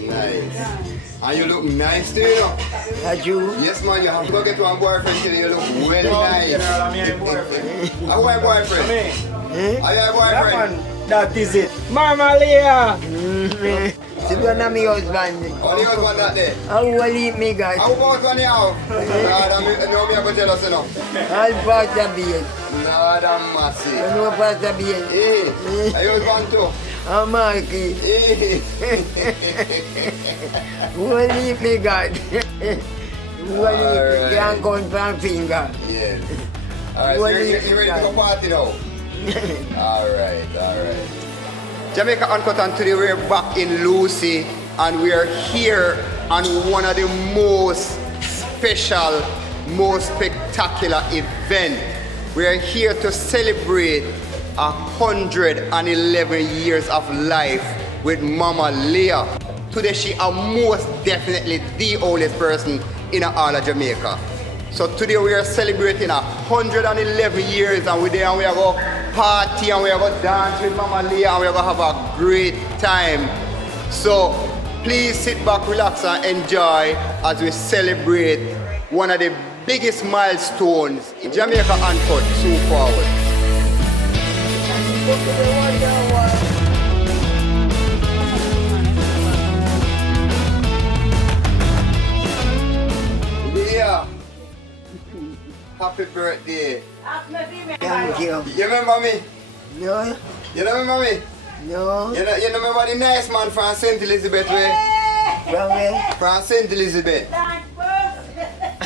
Nice. And you look nice too, you know. That you? Yes, man, you have to go get one boyfriend today. You look really nice. I'm your boyfriend. I want a boyfriend. I have a boyfriend. That is it. Mama Leah. Si buwan na mi husband. Oh, the husband that day. How will he me guys? How about one you have? Nah, no, me have to tell us, you know. I'll pass the beard. Nah, that's massive. You know pass the beard. Hey, are you husband too? I'm Marky. Hey. Who will leave me God? Who will leave me? Can't count from finger. Yes. Alright, so you ready to go party now? Alright. Jamaica Uncut, and today we're back in Lucy and we are here on one of the most special, most spectacular event. We are here to celebrate 111 years of life with Mama Leah. Today she is most definitely the oldest person in all of Jamaica. So today we are celebrating 111 years and we're there and we are going to party and we are going to dance with Mama Leah and we are going to have a great time. So please sit back, relax and enjoy as we celebrate one of the biggest milestones in Jamaica Uncut so forward. Leah, happy birthday. Thank you. You remember me? No? You don't remember me? No? You don't remember the nice man from St. Elizabeth way? From where? From St. Elizabeth.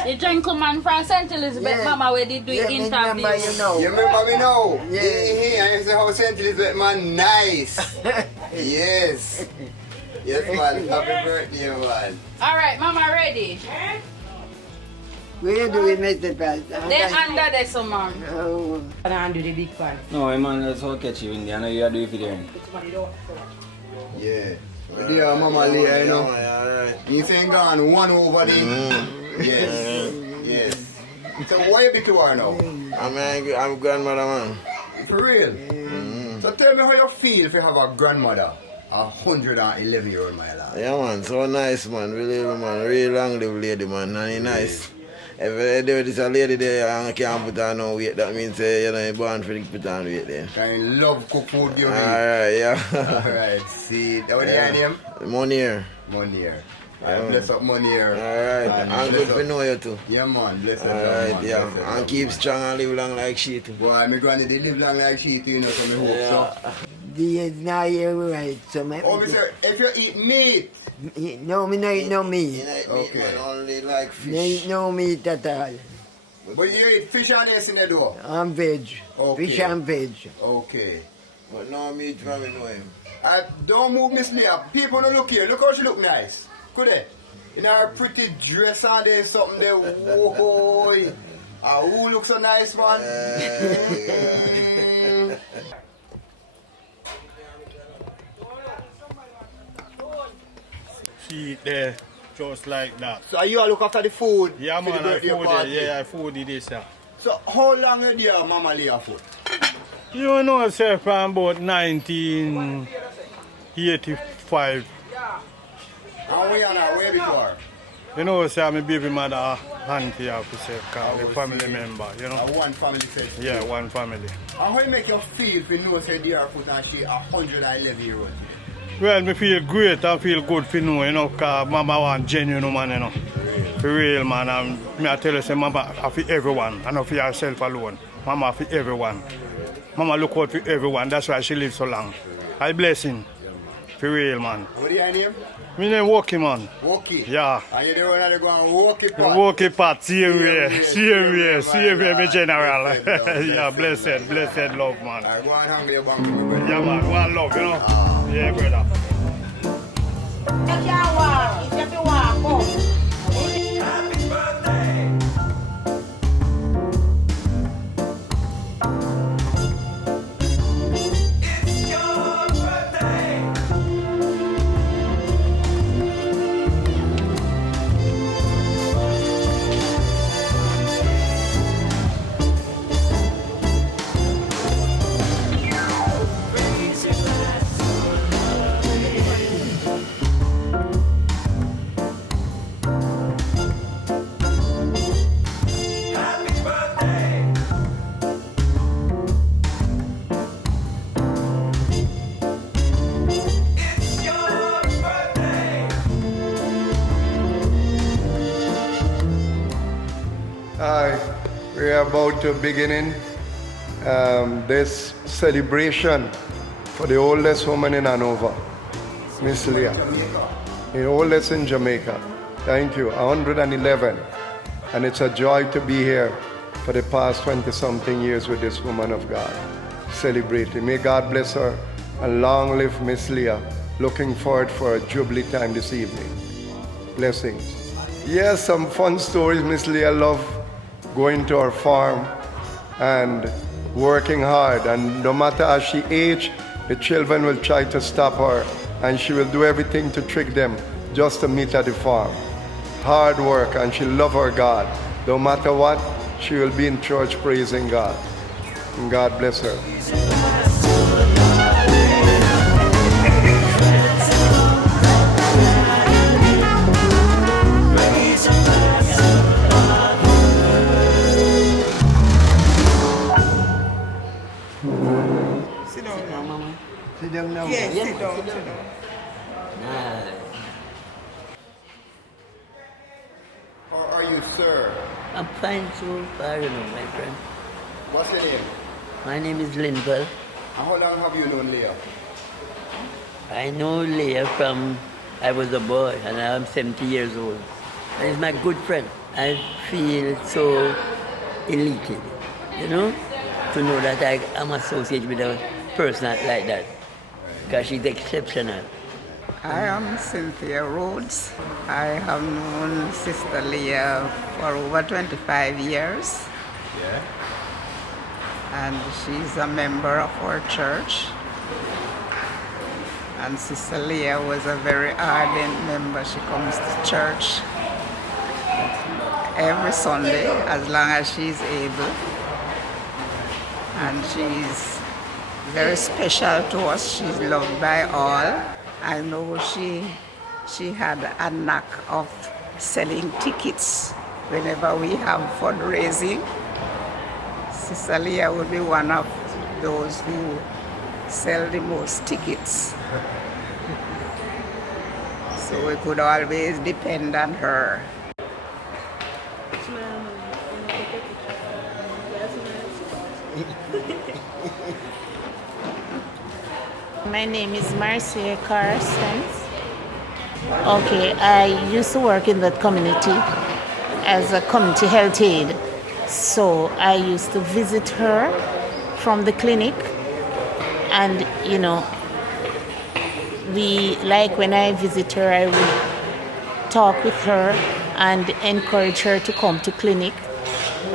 The gentleman from St. Elizabeth, Yeah. Mama, where they do Yeah, interview. remember you know. You remember me now? Yeah. And you say how St. Elizabeth man nice. Yes. Yes man, happy birthday man. Alright, Mama, ready? What you doing, Mr. Pat? They under there, so man. Oh. I don't do the big fan. No, man, that's all catchy when I know you are doing it there. Yeah. Dear Mama Leah, you know. You saying gone one over the. Yes. So what you be to her now? I'm grandmother, man. For real? So tell me how you feel if you have a grandmother, 111-year-old my lad. Yeah, man, so nice, man. Really, man. Really long live lady, man. And he nice. If there is a lady there and can't put on no weight, that means you know, you're born for to put on weight there. I love cook food, you Alright, yeah. Alright, see. What's your name? Monier. Monier. Bless up Monier. Alright, and good to know you too. Yeah, man. Bless up. Alright, yeah. And keep strong and live long like she too. Boy, my granny, they live long like she too, you know, so me hope so. The is not here right, so my. Oh, sir, if you eat meat. No, me no eat no meat. Okay. Man, only like No fish. eat no meat at all. But you eat fish and eggs in the door? I'm veg. Okay. Fish and veg. Okay. But no meat from me know him. Don't move Miss Leah. People don't look here. Look how she look nice. Could they? In her pretty dress and there something there. Whoa. Who looks so nice, man? She there, just like that. So you all look after the food? Yeah, for man, the I birthday food party? there. Yeah, I food it is, yeah. So how long you there, Mama Leah for? You know, sir, from about 1985. And we are now, where before? You know, sir, my baby mother, auntie, I have to say, the family member, you know. One family says. Yeah, one family. And how you make you feel if you know say dear foot and she 111-year-old? Well, me feel great and feel good for you know, because Mama want genuine man, you know. For real, man. And me I tell you, say, Mama for everyone, and not for herself alone. Mama for everyone. Mama look out for everyone, that's why she lives so long. I bless him. For real, man. What is your name? My name Walkie, man. Walkie? Yeah. And you're the one that go and Walkie pot? Walkie pot, same way, my general. Yeah, blessed love, man. I go and hang your bank for me, brother. Yeah, man, one love, you know. Yeah, brother. If you walk, if you walk, come. Hi, we are about to begin this celebration for the oldest woman in Hanover, Miss Leah. The oldest in Jamaica. Thank you, 111. And it's a joy to be here for the past 20-something years with this woman of God, celebrating. May God bless her and long live Miss Leah. Looking forward for a jubilee time this evening. Blessings. Yes, some fun stories. Miss Leah loved going to her farm and working hard. And no matter as she aged, the children will try to stop her, and she will do everything to trick them just to meet at the farm. Hard work, and she loves her God. No matter what, she will be in church praising God. And God bless her. Sit down now. Yes, sit down, sit down. How are you, sir? I'm fine so far, you know, my friend. What's your name? My name is Linville. And how long have you known Leah? I know Leah from I was a boy, and I'm 70 years old. And he's my good friend. I feel so elated, you know, to know that I am associated with a person like that, because she's exceptional. I am Cynthia Rhodes. I have known Sister Leah for over 25 years. Yeah. And she's a member of our church. And Sister Leah was a very ardent member. She comes to church every Sunday as long as she's able. And she's very special to us. She's loved by all. I know she had a knack of selling tickets whenever we have fundraising. Sister Leah would be one of those who sell the most tickets. So we could always depend on her. My name is Marcia Carstens. Okay, I used to work in that community as a community health aide. So I used to visit her from the clinic, and you know, when I visit her, I would talk with her and encourage her to come to clinic,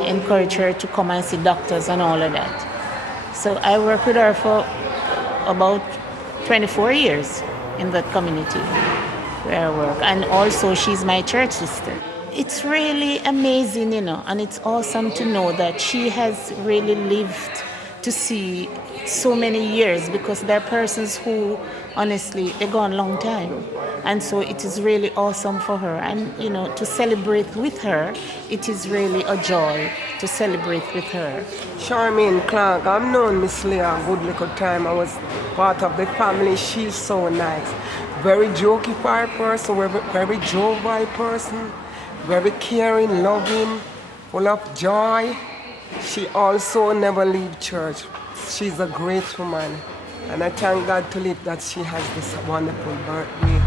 encourage her to come and see doctors and all of that. So I worked with her for about 24 years in that community where I work. And also she's my church sister. It's really amazing, you know, and it's awesome to know that she has really lived to see so many years, because there are persons who, honestly, they go a long time. And so it is really awesome for her. And, you know, to celebrate with her, it is really a joy to celebrate with her. Charmaine Clark, I've known Miss Leah a good little time. I was part of the family. She's so nice. Very jokey person, very jovial person, very caring, loving, full of joy. She also never leaves church. She's a great woman. And I thank God to live that she has this wonderful birthday.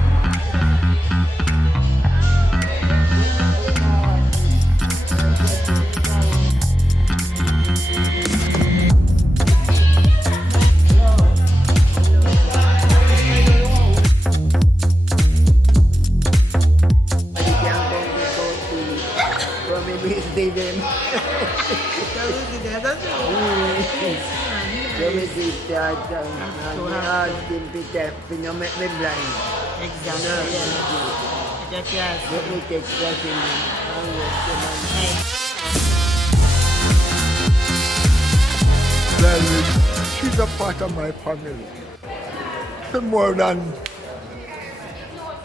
She's a part of my family for more than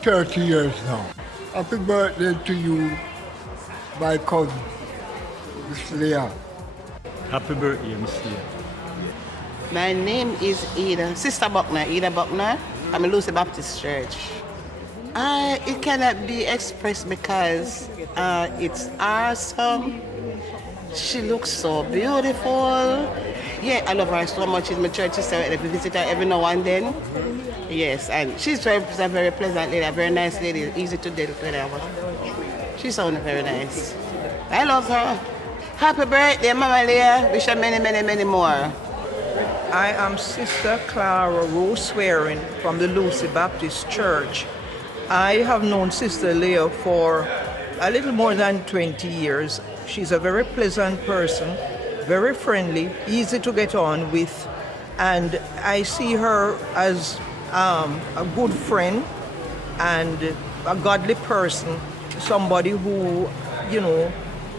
30 years now. Happy birthday to you, my cousin, Miss Leah. Happy birthday, Miss Leah. My name is Sister Buckner, Ida Buckner. I'm a Lucy Baptist Church. It cannot be expressed because it's awesome She looks so beautiful. Yeah, I love her so much. She's my church sister. I visit her every now and then. Yes, and she's a very pleasant lady, a very nice lady, easy to deal with. She sounds very nice. I love her. Happy birthday, Mama Leah. Wish her many, many, many more. I am Sister Clara Rose Swearing from the Lucy Baptist Church. I have known Sister Leah for a little more than 20 years. She's a very pleasant person, very friendly, easy to get on with, and I see her as a good friend and a godly person, somebody who, you know,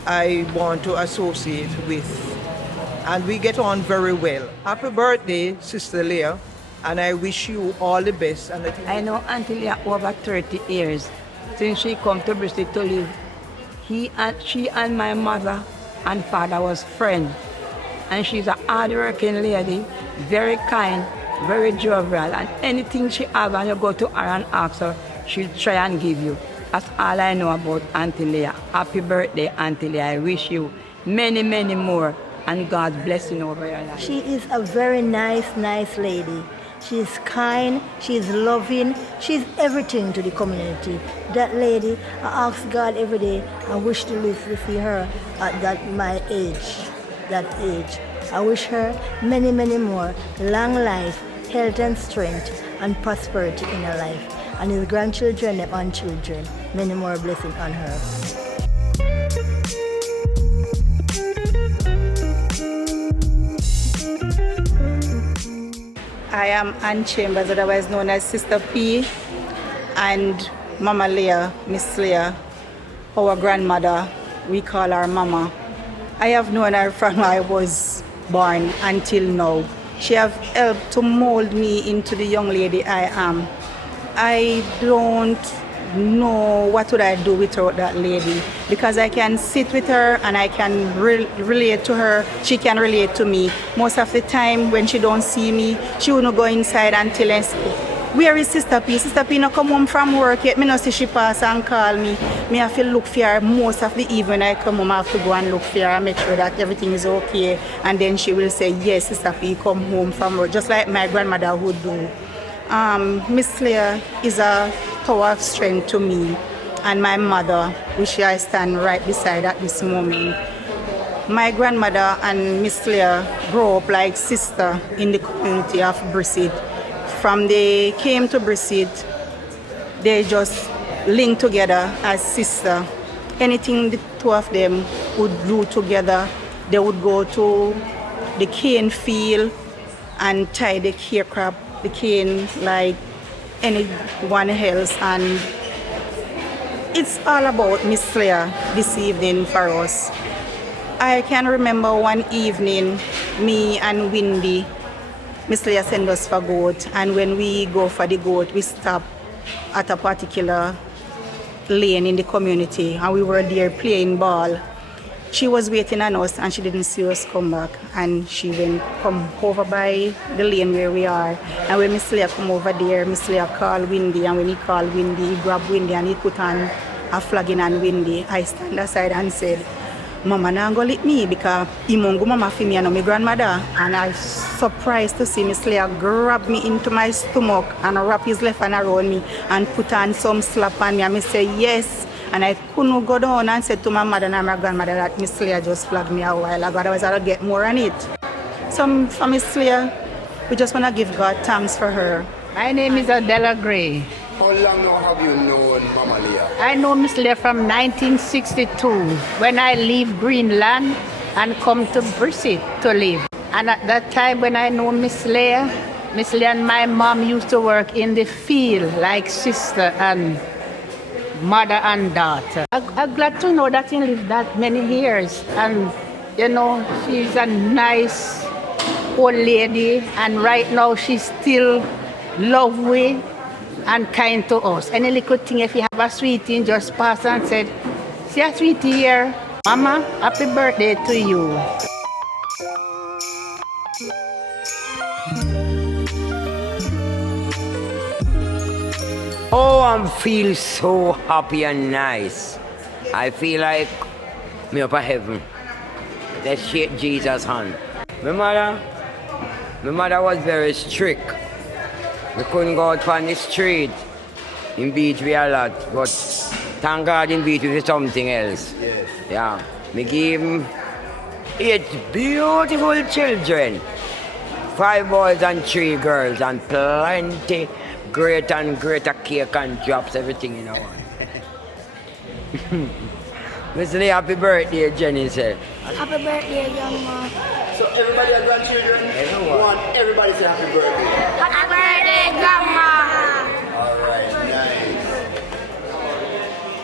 I want to associate with. And we get on very well. Happy birthday, Sister Leah, and I wish you all the best. And I know Auntie Leah over 30 years since she come to Bristol to live. She and my mother and father was friends. And she's a hard-working lady, very kind, very jovial, and anything she have and you go to her and ask her, she'll try and give you. That's all I know about Auntie Leah. Happy birthday, Auntie Leah. I wish you many, many more, and God's blessing over your life. She is a very nice lady. She's kind, she's loving, she's everything to the community. That lady, I ask God every day, I wish to live to see her at my age, that age. I wish her many, many more, long life, health and strength, and prosperity in her life. And his grandchildren and children, many more blessings on her. I am Ann Chambers, otherwise known as Sister P, and Mama Leah, Miss Leah, our grandmother. We call her Mama. I have known her from I was born until now. She has helped to mold me into the young lady I am. I don't know what would I do without that lady, because I can sit with her and I can relate to her. She can relate to me. Most of the time when she don't see me, she wouldn't go inside and tell us, where is Sister P? Sister P not come home from work yet. Me not see she pass and call me. Me have to look for her most of the evening. I come home, I have to go and look for her and make sure that everything is okay. And then she will say, yes, Sister P come home from work, just like my grandmother would do. Miss Leah is a tower of strength to me and my mother, which I stand right beside at this moment. My grandmother and Miss Leah grew up like sister in the community of Brissett. From they came to Brissett, they just linked together as sister. Anything the two of them would do together, they would go to the cane field and tie the crop, the cane like anyone else, and it's all about Miss Leah this evening for us. I can remember one evening, me and Windy, Miss Leah sent us for goat, and when we go for the goat, we stop at a particular lane in the community, and we were there playing ball. She was waiting on us and she didn't see us come back, and she come over by the lane where we are. And when Miss Leah come over there, Miss Leah called Windy, and when he called Windy, he grabbed Windy and he put on a flagging on Windy. I stand aside and said, Mama now go let me, because imungu mama for me and my grandmother. And I was surprised to see Miss Leah grab me into my stomach and wrap his left hand around me and put on some slap on me, and I say yes. And I couldn't go down and said to my mother and my grandmother that Miss Leah just flagged me a while ago, otherwise I'll get more on it. So for Miss Leah, we just want to give God thanks for her. My name is Adela Gray. How long now have you known Mama Leah? I know Miss Leah from 1962, when I leave Greenland and come to Brissett to live. And at that time when I know Miss Leah and my mom used to work in the field like sister and mother and daughter. I'm glad to know that she lived that many years, and you know, she's a nice old lady, and right now she's still lovely and kind to us. Any little thing, if you have a sweetie, just pass and said, see a sweetie here, Mama, happy birthday to you. Oh, I feel so happy and nice. I feel like me up in heaven. they shake Jesus' hand. My mother was very strict. We couldn't go out on the street. In beat we a lot, but thank God in beat with something else. Yes. Yeah. Me give him 8 beautiful children. 5 boys and 3 girls, and plenty great and greater cake and drops, everything in one. Miss Leah, happy birthday, Jenny said. Happy birthday, Grandma. So everybody has grandchildren? Everyone. Everybody say happy birthday. Happy birthday, Grandma. All right, nice.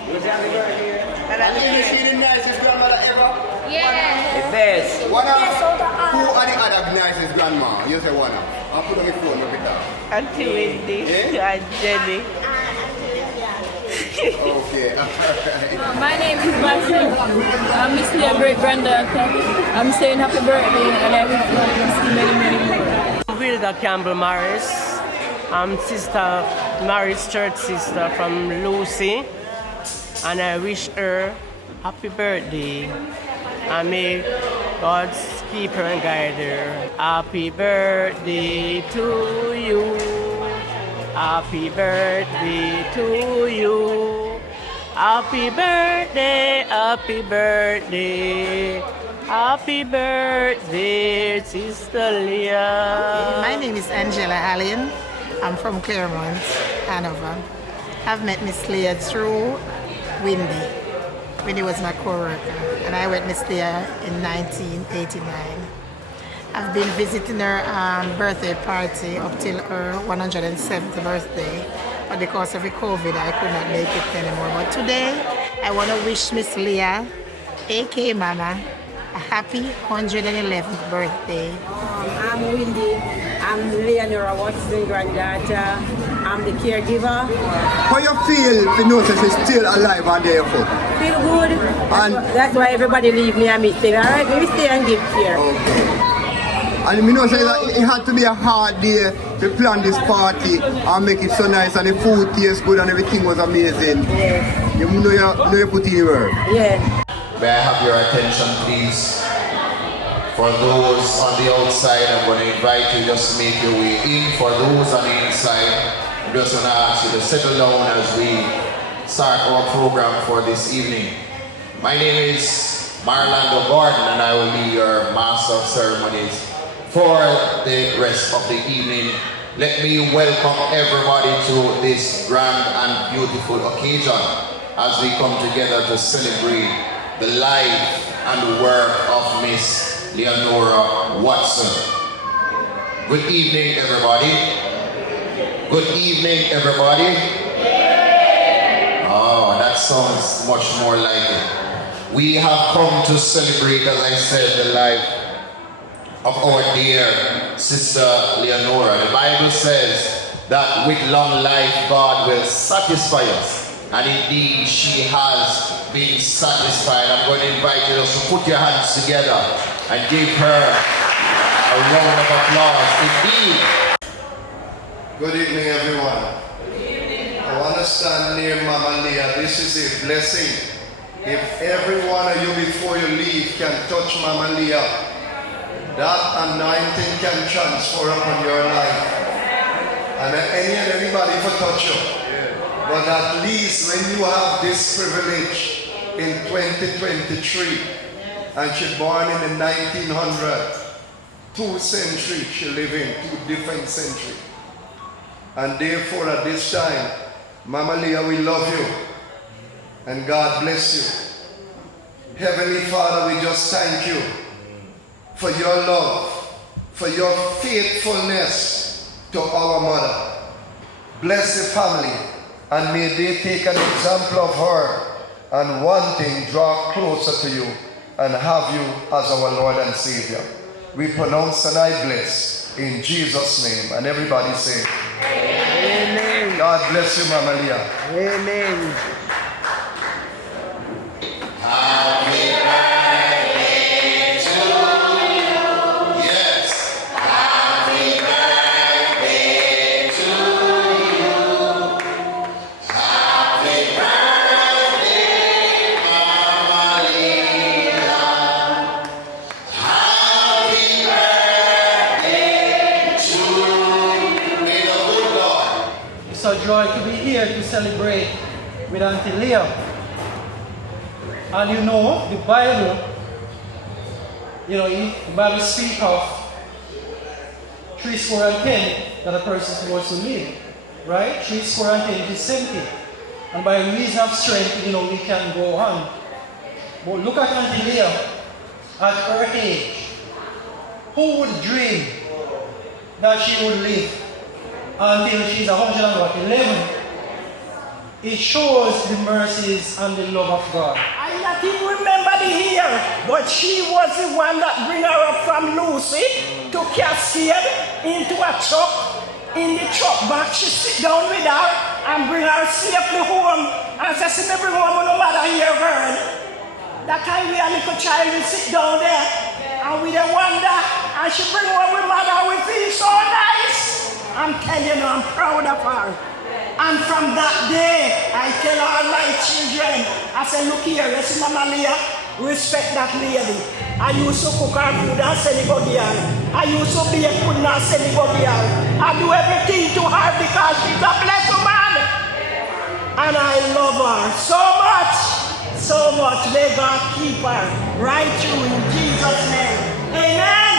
You say happy birthday? And I think you see the nicest grandmother ever? Yeah. The best. Who are the other nicest grandma? You say one. I'll put on my phone over there. Auntie Wendy and Jenny. Okay, all right. My name is Marcel. I'm Miss Leah great granddaughter. I'm saying happy birthday and I wish you to see many, many more. Wilda Campbell Morris. I'm sister, Mary's church sister from Lucy. And I wish her happy birthday. And may God keep her and guide her. Happy birthday to you. Happy birthday to you. Happy birthday, happy birthday. Happy birthday, Sister Leah. My name is Angela Allen. I'm from Claremont, Hanover. I've met Miss Leah through Windy. Windy was my co-worker, and I met Miss Leah in 1989. I've been visiting her birthday party up till her 107th birthday, but because of the COVID, I could not make it anymore. But today, I want to wish Miss Leah, aka Mama, a happy 111th birthday. I'm Windy. I'm Leanora Watson, granddaughter. I'm the caregiver. How you feel to know that she's still alive and there for? Feel good. That's why everybody leave me and me say, all right, let me stay and give care. Okay. And you know, say that it had to be a hard day to plan this party and make it so nice, and the food tastes good and everything was amazing. Yes. You know you put in work. Yeah. May I have your attention, please? For those on the outside, I'm going to invite you just to make your way in. For those on the inside, I'm just going to ask you to settle down as we start our program for this evening. My name is Marlando Gordon, and I will be your Master of Ceremonies for the rest of the evening. Let me welcome everybody to this grand and beautiful occasion as we come together to celebrate the life and the work of Miss Leanora Watson. Good evening, everybody. Good evening, everybody. Oh, that sounds much more like it. We have come to celebrate, as I said, the life of our dear Sister Leanora. The Bible says that with long life, God will satisfy us. And indeed, she has been satisfied. I'm going to invite you to put your hands together and give her a round of applause. Indeed. Good evening, everyone. I want to stand near Mama Leah. This is a blessing. If every one of you before you leave can touch Mama Leah, that anointing can transfer upon your life. And anybody for touch you. But at least when you have this privilege in 2023, and she born in the 1900s, 2 centuries she lived in, 2 different centuries. And therefore at this time, Mama Leah, we love you. And God bless you. Heavenly Father, we just thank you for your love, for your faithfulness to our mother. Bless the family, and may they take an example of her, and one thing, draw closer to you and have you as our Lord and Savior. We pronounce and I bless in Jesus' name. And everybody say, Amen. God bless you, Mama Leah. Amen. Happy birthday to you. Yes. Happy birthday to you. Happy birthday, Mama Leah. celebrate with Auntie Leah. And you know, the Bible, the Bible speaks of 70 that a person is supposed to live, right? 70 is 70. And by reason of strength, we can go on. But look at Auntie Leah at her age. Who would dream that she would live until she's 111? It shows the mercies and the love of God. I not even remember the year, but she was the one that bring her up from Lucy to Cascade into a truck. In the truck back, she sit down with her and bring her safely home. And say, see me bring home no matter here, girl. That time we a little child, we sit down there and we dey wonder, and she bring home with mother, we feel so nice. I'm telling you, I'm proud of her. And from that day, I tell all my children, I say, look here, you see Mama Leah, respect that lady. I used to cook her food and send it go there. I used to bake food and send it go there. I do everything to her because she's a blessed woman. And I love her so much, so much. May God keep her right through in Jesus' name. Amen.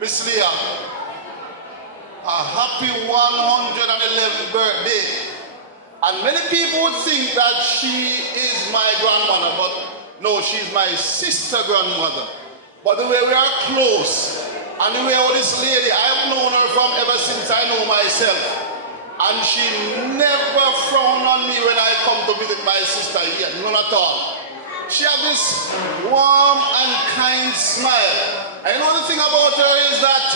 Miss Leah a happy 111th birthday. And many people would think that she is my grandmother, but no, she's my sister grandmother. But the way we are close, and the way with this lady, I've known her from ever since I know myself. And she never frowned on me when I come to visit my sister here, none at all. She has this warm and kind smile. I know the thing about her is that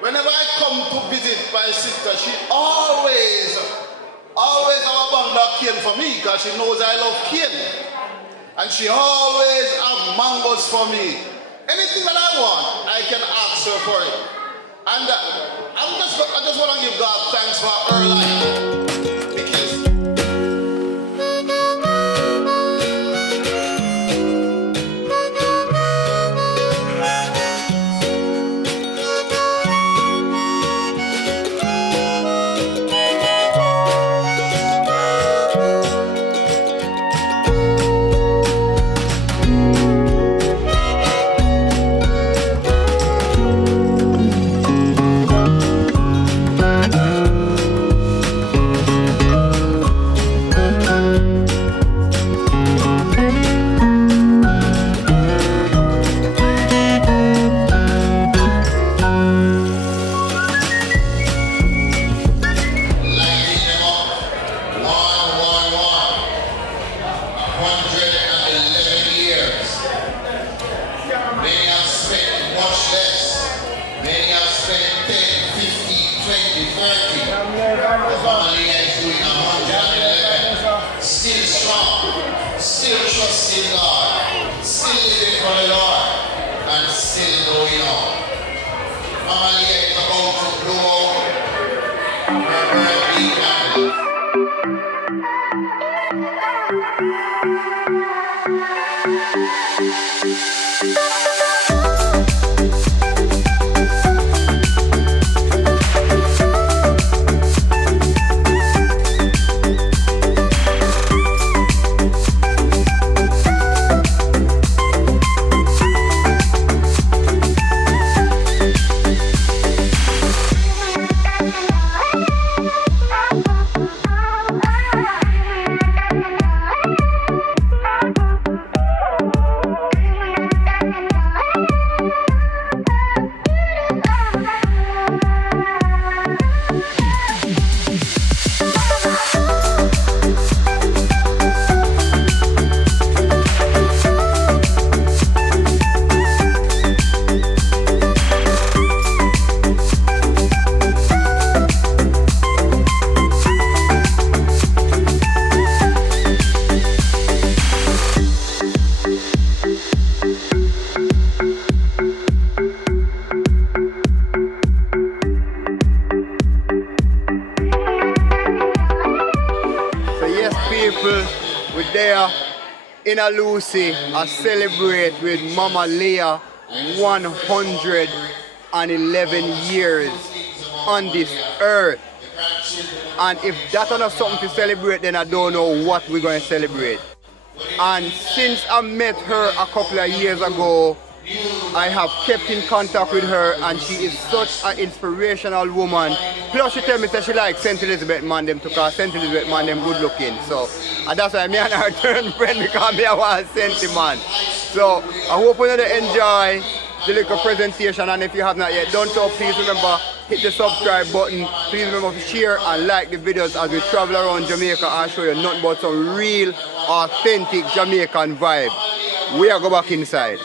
whenever I come to visit my sister, she always have a bundle of cane for me because she knows I love cane. And she always have mangoes for me. Anything that I want, I can ask her for it. And I just want to give God thanks for her life. people, we're there in a Lucy, I celebrate with Mama Leah 111 years on this earth. And if that's not something to celebrate, then I don't know what we're going to celebrate. And since I met her a couple of years ago, I have kept in contact with her, and she is such an inspirational woman. Plus she tell me that she likes St. Elizabeth man them because St. Elizabeth man them good looking. So and that's why me and her turn friend because me I want St. man. So I hope you enjoy the little presentation, and if you have not yet done so, please remember hit the subscribe button. Please remember to share and like the videos as we travel around Jamaica and show you nothing but some real authentic Jamaican vibe. We are go back inside.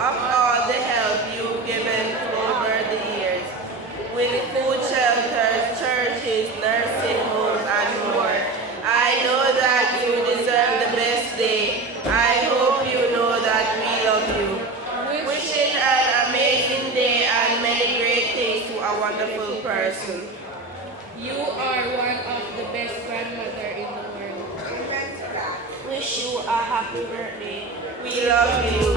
Of all the help you've given over the years, with food shelters, churches, nursing homes, and more. I know that you deserve the best day. I hope you know that we love you. Wishing an amazing day and many great things to a wonderful person. You are one of the best grandmother in the world. Wish you a happy birthday. We love you.